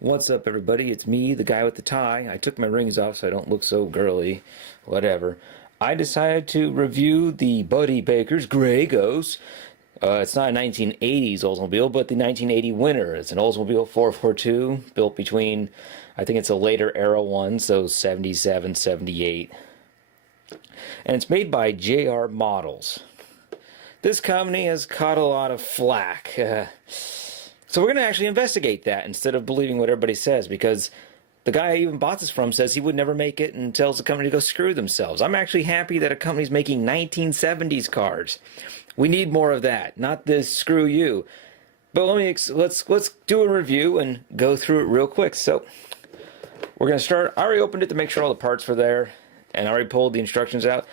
What's up, everybody? It's me, the guy with the tie. I took my rings off so I don't look so girly. Whatever. I decided to review the Buddy Baker's Grey Ghost. It's not a 1980s Oldsmobile, but the 1980 winner. It's an Oldsmobile 442, built between, I think it's a later era one, so 77, 78. And it's made by JR Models. This company has caught a lot of flack. So we're going to actually investigate that instead of believing what everybody says, because the guy I even bought this from says he would never make it and tells the company to go screw themselves. I'm actually happy that a company's making 1970s cars. We need more of that, not this screw you. But let's do a review and go through it real quick. So we're going to start. I already opened it to make sure all the parts were there, and I already pulled the instructions out.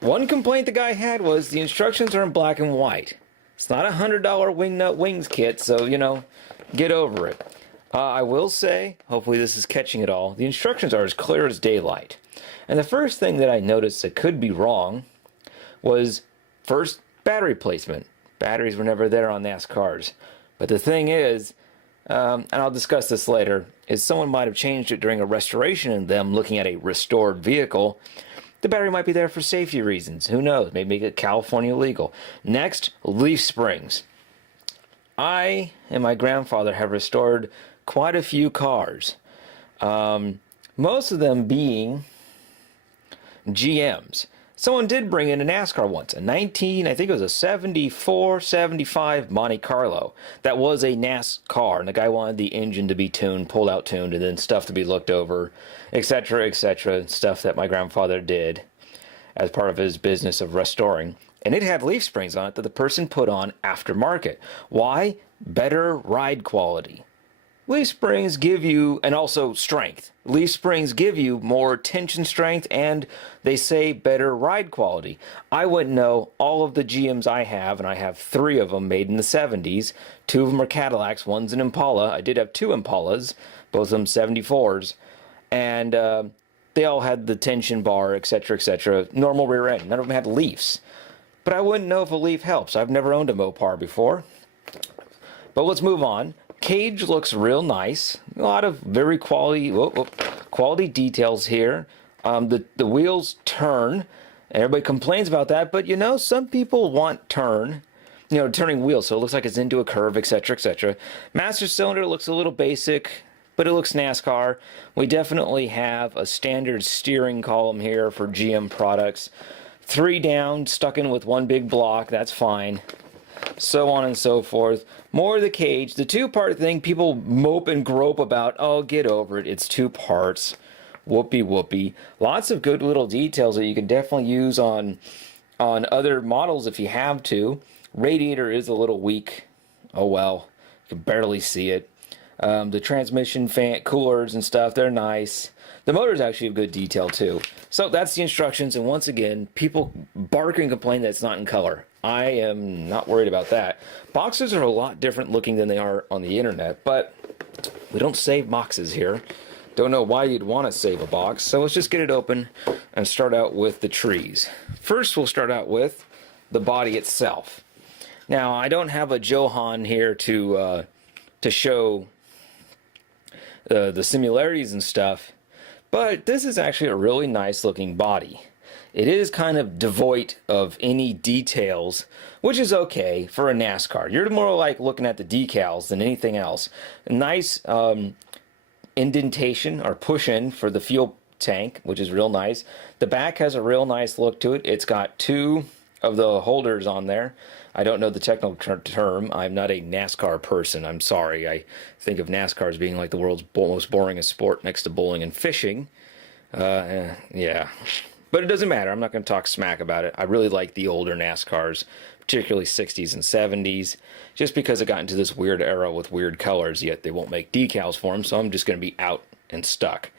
One complaint the guy had was the instructions are in black and white. It's not a $100 wing nut wings kit, so, get over it. I will say, hopefully this is catching it all, the instructions are as clear as daylight. And the first thing that I noticed that could be wrong was, first, battery placement. Batteries were never there on NAS cars. But the thing is, and I'll discuss this later, is someone might have changed it during a restoration in them looking at a restored vehicle. The battery might be there for safety reasons. Who knows? Maybe make it California legal. Next, leaf springs. I and my grandfather have restored quite a few cars. Most of them being GMs. Someone did bring in a NASCAR once, I think it was a 74, 75 Monte Carlo. That was a NASCAR, and the guy wanted the engine to be tuned, pulled out tuned, and then stuff to be looked over, etc., stuff that my grandfather did as part of his business of restoring. And it had leaf springs on it that the person put on aftermarket. Why? Better ride quality. Leaf springs give you, and also strength. Leaf springs give you more tension strength, and they say better ride quality. I wouldn't know all of the GMs I have, and I have 3 of them made in the 70s. 2 of them are Cadillacs, one's an Impala. I did have 2 Impalas, both of them 74s, and they all had the tension bar, etc., normal rear end. None of them had leafs. But I wouldn't know if a leaf helps. I've never owned a Mopar before. But let's move on. Cage looks real nice. A lot of very quality details here. The wheels turn. Everybody complains about that, but some people want turning wheels, so it looks like it's into a curve, etc. Master cylinder looks a little basic, but it looks NASCAR. We definitely have a standard steering column here for GM products. 3 down, stuck in with 1 big block, that's fine. So on and so forth. More of the cage. The 2-part thing, people mope and grope about. Oh, get over it. It's 2 parts. Whoopee. Lots of good little details that you can definitely use on other models if you have to. Radiator is a little weak. Oh well. You can barely see it. The transmission fan coolers and stuff, they're nice. The motor's actually a good detail too. So that's the instructions, and once again, people bark and complain that it's not in color. I am not worried about that. Boxes are a lot different looking than they are on the internet, but we don't save boxes here. Don't know why you'd want to save a box, so let's just get it open and start out with the trees. First, we'll start out with the body itself. Now, I don't have a Johan here to show the similarities and stuff, but this is actually a really nice looking body. It is kind of devoid of any details, which is okay for a NASCAR. You're more like looking at the decals than anything else. A nice indentation or push-in for the fuel tank, which is real nice. The back has a real nice look to it. It's got 2 of the holders on there. I don't know the technical term. I'm not a NASCAR person. I'm sorry. I think of NASCAR as being like the world's most boring sport next to bowling and fishing. Yeah. But it doesn't matter. I'm not going to talk smack about it. I really like the older NASCARs, particularly 60s and 70s, just because it got into this weird era with weird colors, yet they won't make decals for them, so I'm just going to be out and stuck.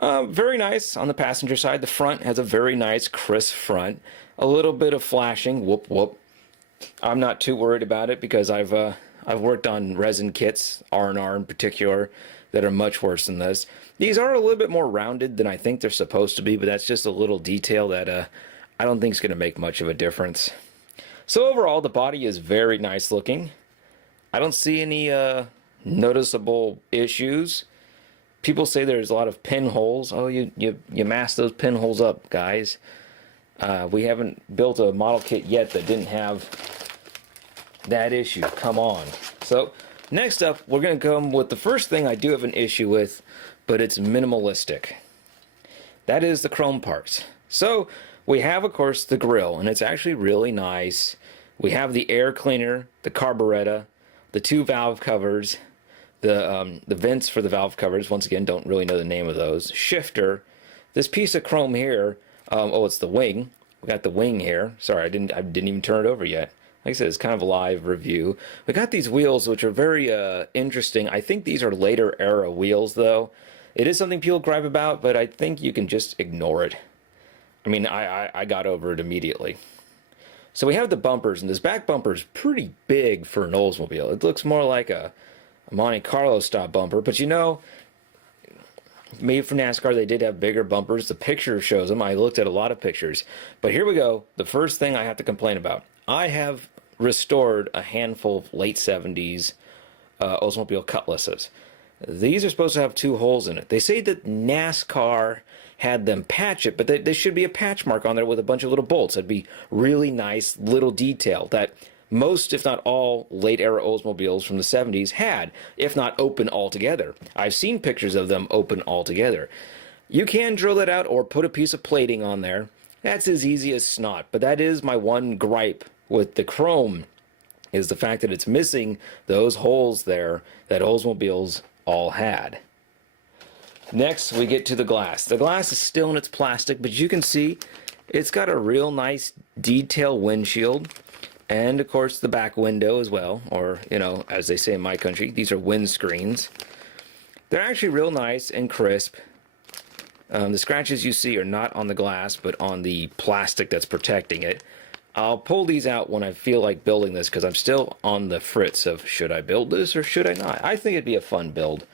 Very nice on the passenger side. The front has a very nice, crisp front. A little bit of flashing. Whoop. I'm not too worried about it because I've worked on resin kits, R&R in particular, that are much worse than this. These are a little bit more rounded than I think they're supposed to be, but that's just a little detail that I don't think is going to make much of a difference. So overall, the body is very nice looking. I don't see any noticeable issues. People say there's a lot of pinholes. Oh, you mask those pinholes up, guys. We haven't built a model kit yet that didn't have that issue. Come on. So next up, we're going to come with the first thing I do have an issue with, but it's minimalistic. That is the chrome parts. So we have, of course, the grill, and it's actually really nice. We have the air cleaner, the carburetor, the 2 valve covers, the vents for the valve covers. Once again, don't really know the name of those. Shifter, this piece of chrome here. Oh, it's the wing. We got the wing here. Sorry, I didn't even turn it over yet. Like I said, it's kind of a live review. We got these wheels, which are very interesting. I think these are later era wheels, though. It is something people gripe about, but I think you can just ignore it. I mean, I got over it immediately. So we have the bumpers, and this back bumper is pretty big for an Oldsmobile. It looks more like a Monte Carlo style bumper, but you know, made for NASCAR, they did have bigger bumpers. The picture shows them. I looked at a lot of pictures. But here we go. The first thing I have to complain about. I have restored a handful of late 70s Oldsmobile Cutlasses. These are supposed to have 2 holes in it. They say that NASCAR had them patch it, but there should be a patch mark on there with a bunch of little bolts. That'd be really nice little detail that most, if not all, late era Oldsmobiles from the 70s had, if not open altogether. I've seen pictures of them open altogether. You can drill that out or put a piece of plating on there. That's as easy as snot, but that is my one gripe with the chrome, is the fact that it's missing those holes there that Oldsmobiles all had. Next, we get to the glass. The glass is still in its plastic, but you can see it's got a real nice detail windshield. And, of course, the back window as well, or, you know, as they say in my country, these are windscreens. They're actually real nice and crisp. The scratches you see are not on the glass, but on the plastic that's protecting it. I'll pull these out when I feel like building this, because I'm still on the fritz of, should I build this or should I not? I think it'd be a fun build,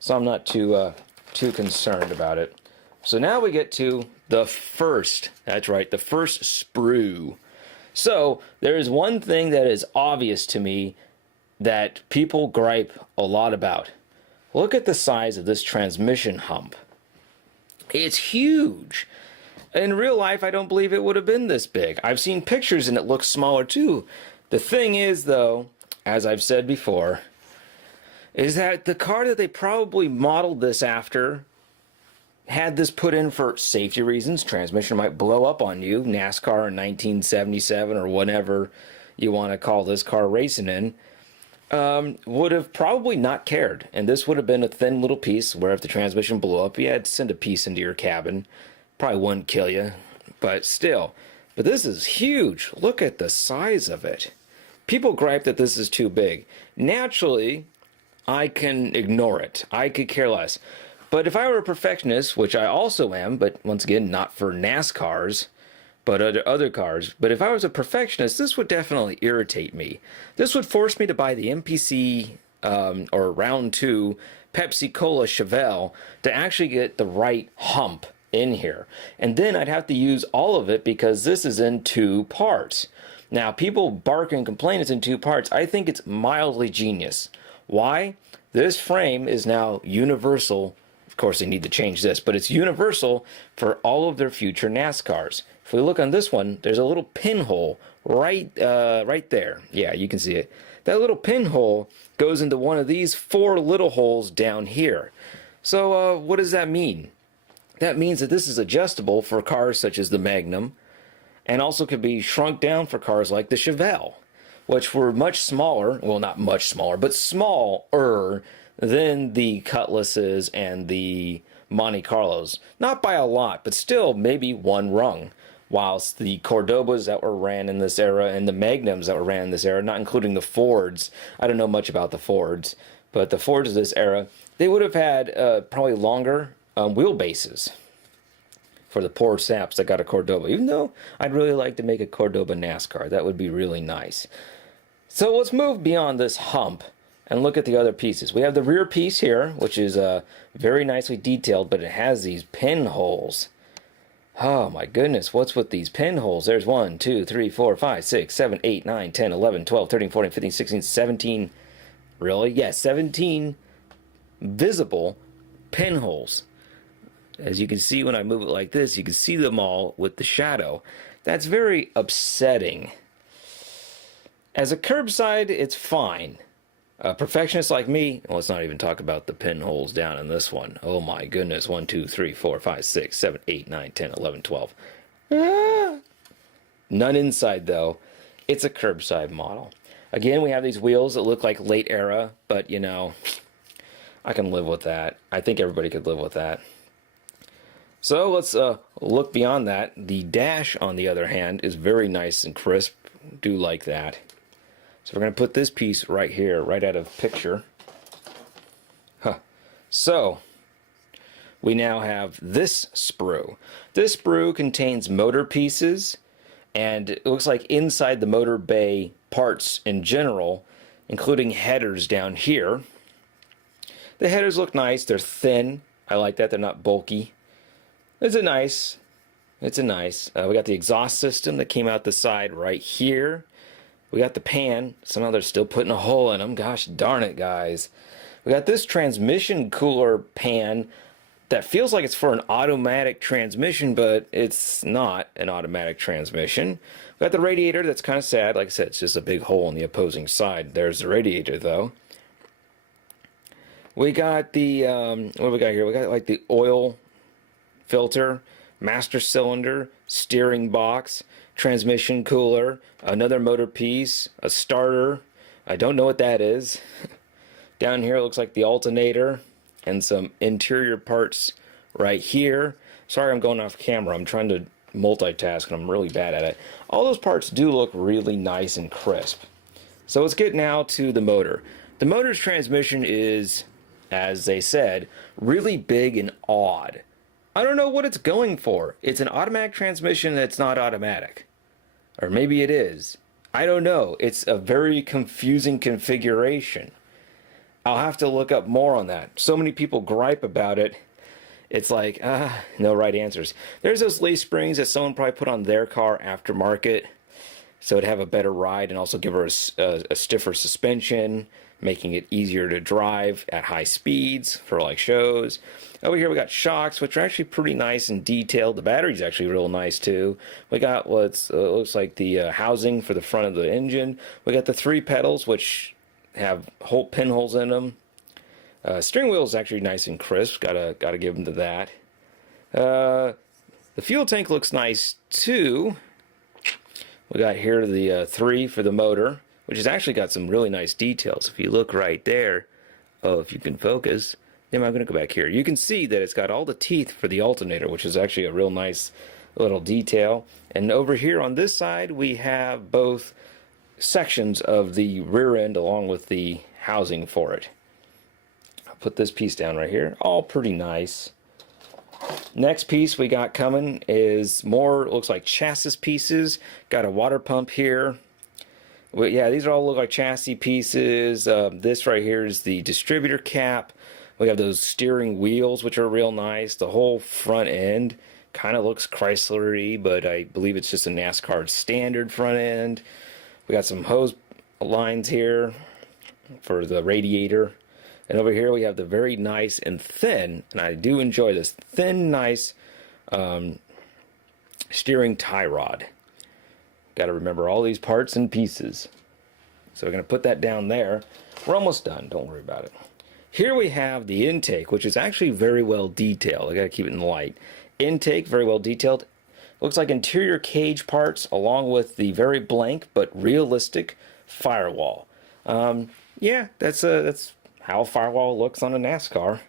so I'm not too concerned about it. So now we get to the first, that's right, the first sprue. So there is one thing that is obvious to me that people gripe a lot about. Look at the size of this transmission hump. It's huge. In real life, I don't believe it would have been this big. I've seen pictures and it looks smaller too. The thing is, though, as I've said before, is that the car that they probably modeled this after had this put in for safety reasons. Transmission might blow up on you. NASCAR in 1977 or whatever you want to call this car racing in, would have probably not cared. And this would have been a thin little piece where if the transmission blew up, you had to send a piece into your cabin. Probably wouldn't kill you, but still. But this is huge. Look at the size of it. People gripe that this is too big. Naturally, I can ignore it. I could care less. But if I were a perfectionist, which I also am, but once again, not for NASCARs, but other cars. But if I was a perfectionist, this would definitely irritate me. This would force me to buy the MPC or Round 2 Pepsi Cola Chevelle to actually get the right hump in here. And then I'd have to use all of it because this is in 2 parts. Now, people bark and complain it's in 2 parts. I think it's mildly genius. Why? This frame is now universal. Of course, they need to change this, but it's universal for all of their future NASCARs. If we look on this one, there's a little pinhole right there. Yeah, you can see it. That little pinhole goes into one of these 4 little holes down here. So what does that mean? That means that this is adjustable for cars such as the Magnum, and also could be shrunk down for cars like the Chevelle, which were much smaller, well, not much smaller, but smaller than the Cutlasses and the Monte Carlos. Not by a lot, but still maybe 1 rung. Whilst the Cordobas that were ran in this era and the Magnums that were ran in this era, not including the Fords, I don't know much about the Fords, but the Fords of this era, they would have had probably longer wheelbases for the poor saps that got a Cordoba. Even though I'd really like to make a Cordoba NASCAR. That would be really nice. So let's move beyond this hump and look at the other pieces. We have the rear piece here, which is very nicely detailed, but it has these pinholes. Oh my goodness, what's with these pinholes? There's 1, 2, 3, 4, 5, 6, 7, 8, 9, 10, 11, 12, 13, 14, 15, 16, 17 Really? Yeah, 17 visible pinholes. As you can see when I move it like this, you can see them all with the shadow. That's very upsetting. As a curbside, it's fine. A perfectionist like me, well, let's not even talk about the pinholes down in this one. Oh my goodness, 1, 2, 3, 4, 5, 6, 7, 8, 9, 10, 11, 12. Ah. None inside though. It's a curbside model. Again, we have these wheels that look like late era, but you know, I can live with that. I think everybody could live with that. So let's look beyond that. The dash, on the other hand, is very nice and crisp. Do like that. So we're going to put this piece right here, right out of picture. Huh. So we now have this sprue. This sprue contains motor pieces, and it looks like inside the motor bay parts in general, including headers down here. The headers look nice. They're thin. I like that. They're not bulky. It's a nice. We got the exhaust system that came out the side right here. We got the pan. Somehow they're still putting a hole in them. Gosh darn it, guys. We got this transmission cooler pan that feels like it's for an automatic transmission, but it's not an automatic transmission. We got the radiator. That's kind of sad. Like I said, it's just a big hole on the opposing side. There's the radiator, though. We got the, what do we got here? We got like the oil filter, master cylinder, steering box, transmission cooler, another motor piece, a starter. I don't know what that is. Down here it looks like the alternator and some interior parts right here. Sorry I'm going off camera. I'm trying to multitask and I'm really bad at it. All those parts do look really nice and crisp. So let's get now to the motor. The motor's transmission is, as they said, really big and odd. I don't know what it's going for. It's an automatic transmission that's not automatic. Or maybe it is. I don't know. It's a very confusing configuration. I'll have to look up more on that. So many people gripe about it. It's like, no right answers. There's those leaf springs that someone probably put on their car aftermarket, so it'd have a better ride and also give her a stiffer suspension, making it easier to drive at high speeds for like shows. Over here we got shocks, which are actually pretty nice and detailed. The battery's actually real nice too. We got what looks like the housing for the front of the engine. We got the 3 pedals, which have pinholes in them. Steering wheel is actually nice and crisp. Gotta give them to that. The fuel tank looks nice too. We got here the 3 for the motor, which has actually got some really nice details. If you look right there, oh, if you can focus, then I'm going to go back here. You can see that it's got all the teeth for the alternator, which is actually a real nice little detail. And over here on this side, we have both sections of the rear end along with the housing for it. I'll put this piece down right here. All pretty nice. Next piece we got coming is more, looks like chassis pieces. Got a water pump here. Well, yeah, these all look like chassis pieces. This right here is the distributor cap. We have those steering wheels, which are real nice. The whole front end kind of looks Chrysler-y, but I believe it's just a NASCAR standard front end. We got some hose lines here for the radiator. And over here we have the very nice and thin, and I do enjoy this, thin, nice steering tie rod. Got to remember all these parts and pieces. So we're going to put that down there. We're almost done. Don't worry about it. Here we have the intake, which is actually very well detailed. I got to keep it in the light. Intake, very well detailed. Looks like interior cage parts along with the very blank but realistic firewall. Yeah, that's how a firewall looks on a NASCAR.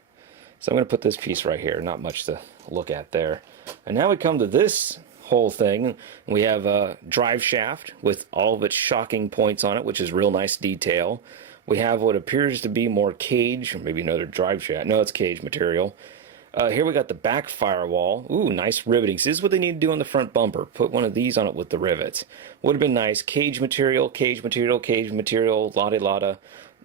So I'm going to put this piece right here. Not much to look at there. And now we come to this whole thing. We have a drive shaft with all of its shocking points on it, which is real nice detail. We have what appears to be more cage, or maybe another drive shaft. No, it's cage material. Here we got the back firewall. Ooh, nice riveting. So this is what they need to do on the front bumper. Put one of these on it with the rivets. Would have been nice. Cage material, cage material, cage material, lotta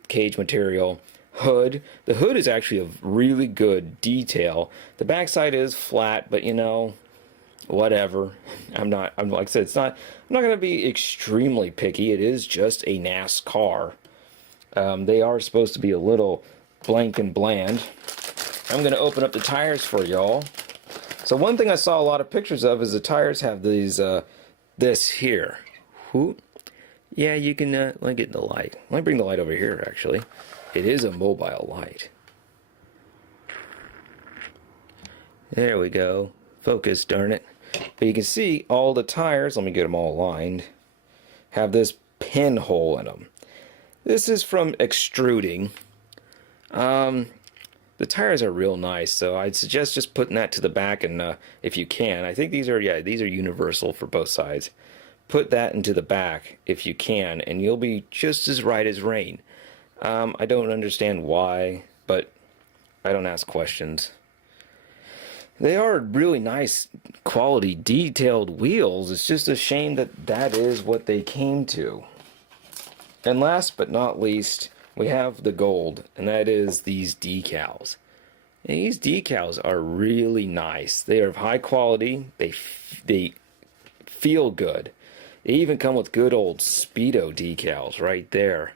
cage material. Hood. The hood is actually a really good detail. The backside is flat, but you know, whatever. I'm like I said, I'm not going to be extremely picky. It is just a NASCAR. They are supposed to be a little blank and bland. I'm going to open up the tires for y'all. So one thing I saw a lot of pictures of is the tires have these, this here. Whoo. Yeah, you can, let me get the light. Let me bring the light over here, actually. It is a mobile light. There we go. Focus, darn it. But you can see all the tires, let me get them all aligned, have this pinhole in them. This is from extruding. The tires are real nice, so I'd suggest just putting that to the back, and if you can. I think these are, yeah, these are universal for both sides. Put that into the back if you can, and you'll be just as right as rain. I don't understand why, but I don't ask questions. They are really nice, quality, detailed wheels. It's just a shame that that is what they came to. And last but not least, we have the gold, and that is these decals. And these decals are really nice. They are of high quality. They feel good. They even come with good old Speedo decals right there.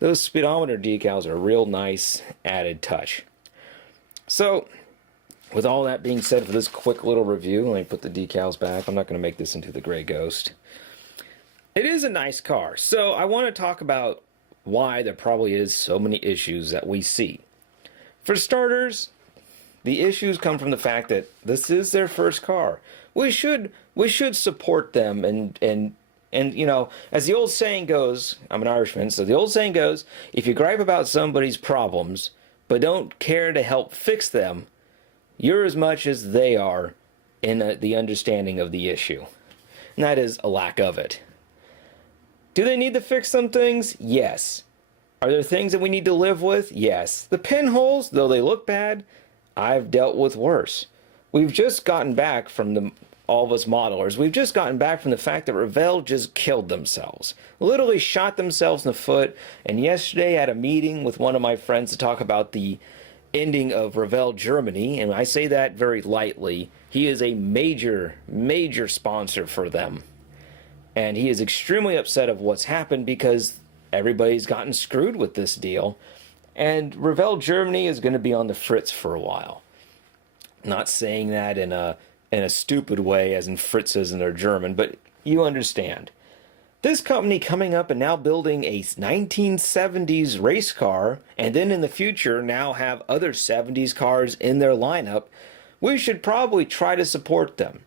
Those speedometer decals are a real nice added touch. So, with all that being said for this quick little review, let me put the decals back. I'm not going to make this into the Gray Ghost. It is a nice car. So I want to talk about why there probably is so many issues that we see. For starters, the issues come from the fact that this is their first car. We should support them and you know, as the old saying goes, I'm an Irishman, so the old saying goes, if you gripe about somebody's problems but don't care to help fix them, you're as much as they are in the understanding of the issue. And that is a lack of it. Do they need to fix some things? Yes. Are there things that we need to live with? Yes. The pinholes, though they look bad, I've dealt with worse. We've just gotten back from all of us modelers, we've just gotten back from the fact that Revell just killed themselves. Literally shot themselves in the foot. And yesterday I had a meeting with one of my friends to talk about the ending of Revell Germany, and I say that very lightly. He is a major sponsor for them, and he is extremely upset of what's happened because everybody's gotten screwed with this deal, and Revell Germany is going to be on the fritz for a while. Not saying that in a stupid way, as in fritzes and they're German, but you understand. This company coming up and now building a 1970s race car, and then in the future now have other 70s cars in their lineup, we should probably try to support them.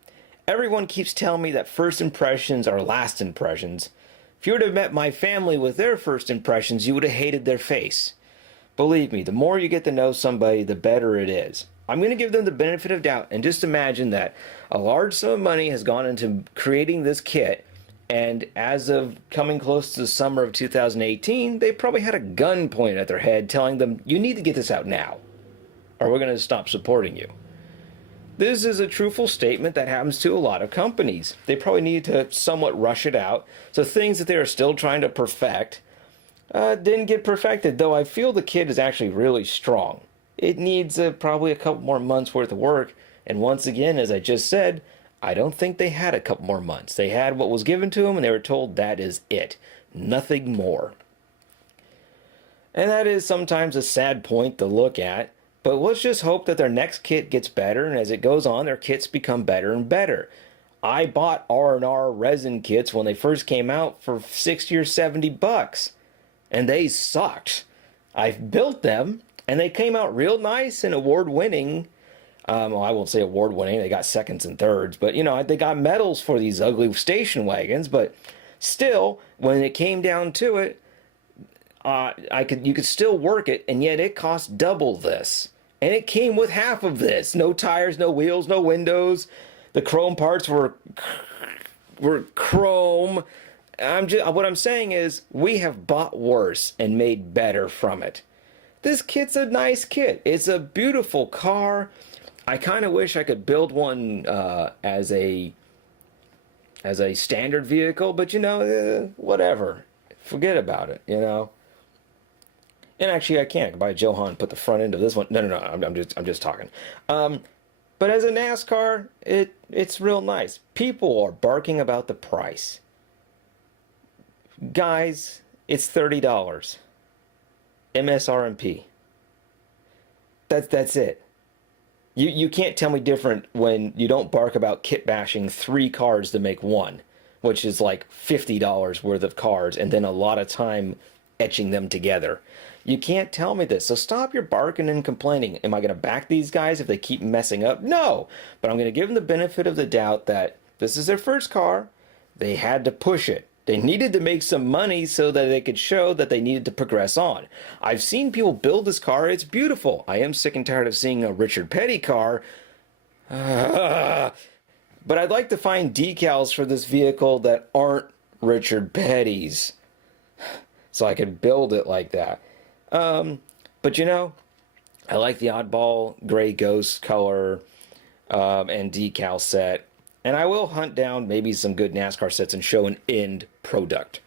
Everyone keeps telling me that first impressions are last impressions. If you would have met my family with their first impressions, you would have hated their face. Believe me, the more you get to know somebody, the better it is. I'm going to give them the benefit of doubt, and just imagine that a large sum of money has gone into creating this kit, and as of coming close to the summer of 2018, they probably had a gun pointed at their head telling them, you need to get this out now, or we're going to stop supporting you. This is a truthful statement that happens to a lot of companies. They probably need to somewhat rush it out, so things that they are still trying to perfect didn't get perfected, though I feel the kit is actually really strong. It needs probably a couple more months worth of work, and once again, as I just said, I don't think they had a couple more months. They had what was given to them, and they were told that is it. Nothing more. And that is sometimes a sad point to look at, but let's just hope that their next kit gets better, and as it goes on, their kits become better and better. I bought R&R resin kits when they first came out for 60 or 70 bucks, and they sucked. I've built them, and they came out real nice and award-winning. Well, I won't say award-winning, they got seconds and thirds, but, you know, they got medals for these ugly station wagons, but still, when it came down to it, you could still work it, and yet it cost double this. And it came with half of this. No tires, no wheels, no windows. The chrome parts were chrome. What I'm saying is, we have bought worse and made better from it. This kit's a nice kit. It's a beautiful car. I kind of wish I could build one as a standard vehicle, but you know, whatever. Forget about it, you know. And actually, I can't buy a Johan, put the front end of this one. No. I'm just talking. But as a NASCAR, it's real nice. People are barking about the price. Guys, it's $30. MSRMP. That's it. You can't tell me different when you don't bark about kit bashing 3 cars to make one, which is like $50 worth of cars and then a lot of time etching them together. You can't tell me this. So stop your barking and complaining. Am I going to back these guys if they keep messing up? No. But I'm going to give them the benefit of the doubt that this is their first car. They had to push it. They needed to make some money so that they could show that they needed to progress on. I've seen people build this car. It's beautiful. I am sick and tired of seeing a Richard Petty car. But I'd like to find decals for this vehicle that aren't Richard Petty's, so I could build it like that. But you know, I like the oddball gray ghost color and decal set. And I will hunt down maybe some good NASCAR sets and show an end product.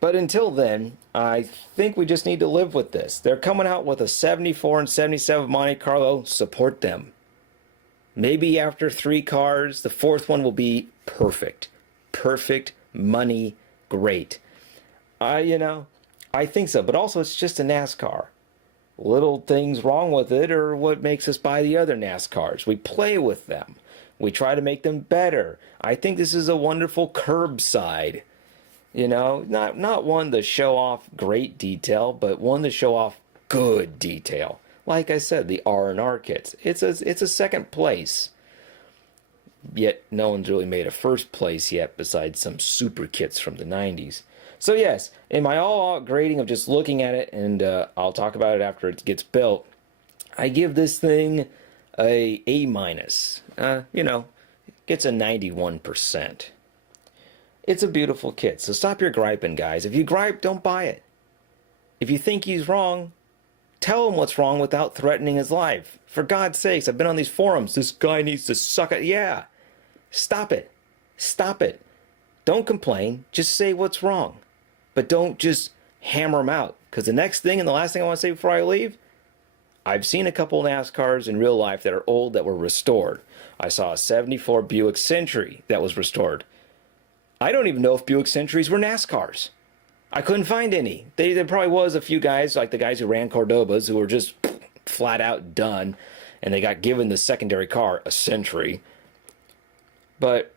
But until then, I think we just need to live with this. They're coming out with a 74 and 77 Monte Carlo. Support them. Maybe after 3 cars, the 4th one will be perfect. Perfect, money, great. I think so. But also, it's just a NASCAR. Little things wrong with it are what makes us buy the other NASCARs. We play with them. We try to make them better. I think this is a wonderful curbside. You know, not one to show off great detail, but one to show off good detail. Like I said, the R&R kits. It's a second place. Yet no one's really made a first place yet besides some super kits from the 90s. So yes, in my all-out grading of just looking at it, and I'll talk about it after it gets built, I give this thing a A-. Gets a 91%. It's a beautiful kit, so stop your griping, guys. If you gripe, don't buy it. If you think he's wrong, tell him what's wrong without threatening his life. For God's sakes, I've been on these forums. This guy needs to suck it. Yeah. Stop it. Stop it. Don't complain. Just say what's wrong. But don't just hammer him out. Because the next thing and the last thing I want to say before I leave, I've seen a couple NASCARs in real life that are old that were restored. I saw a 74 Buick Century that was restored. I don't even know if Buick Centuries were NASCARs. I couldn't find any. There probably was a few guys, like the guys who ran Cordobas, who were just flat out done, and they got given the secondary car, a Century. But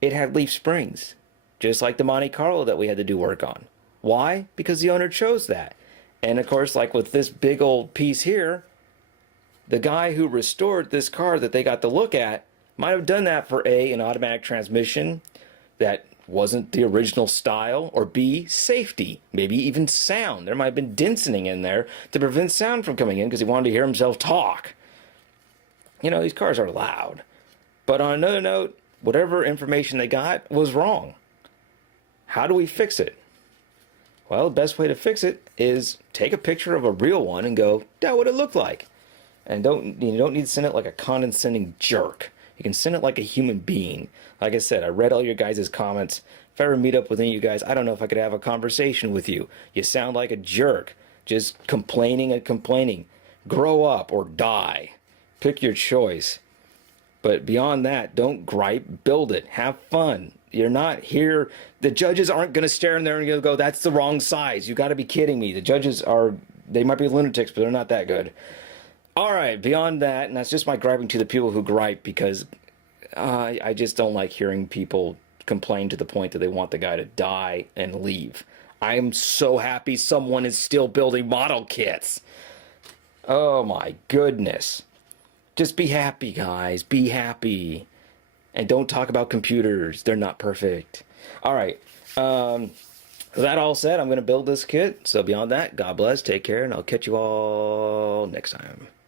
it had leaf springs, just like the Monte Carlo that we had to do work on. Why? Because the owner chose that. And of course, like with this big old piece here, the guy who restored this car that they got to look at might have done that for A, an automatic transmission that wasn't the original style, or B, safety, maybe even sound. There might have been Densoning in there to prevent sound from coming in because he wanted to hear himself talk. You know, these cars are loud. But on another note, whatever information they got was wrong. How do we fix it? Well, the best way to fix it is take a picture of a real one and go, that would it look like. And you don't need to send it like a condescending jerk. You can send it like a human being. Like I said, I read all your guys' comments. If I ever meet up with any of you guys, I don't know if I could have a conversation with you. You sound like a jerk, just complaining and complaining. Grow up or die. Pick your choice. But beyond that, don't gripe, build it, have fun. You're not here. The judges aren't going to stare in there and go, that's the wrong size. You got to be kidding me. The judges they might be lunatics, but they're not that good. All right, beyond that, and that's just my griping to the people who gripe, because I just don't like hearing people complain to the point that they want the guy to die and leave. I am so happy someone is still building model kits. Oh my goodness. Just be happy, guys. Be happy. And don't talk about computers. They're not perfect. All right. That all said, I'm going to build this kit. So beyond that, God bless, take care, and I'll catch you all next time.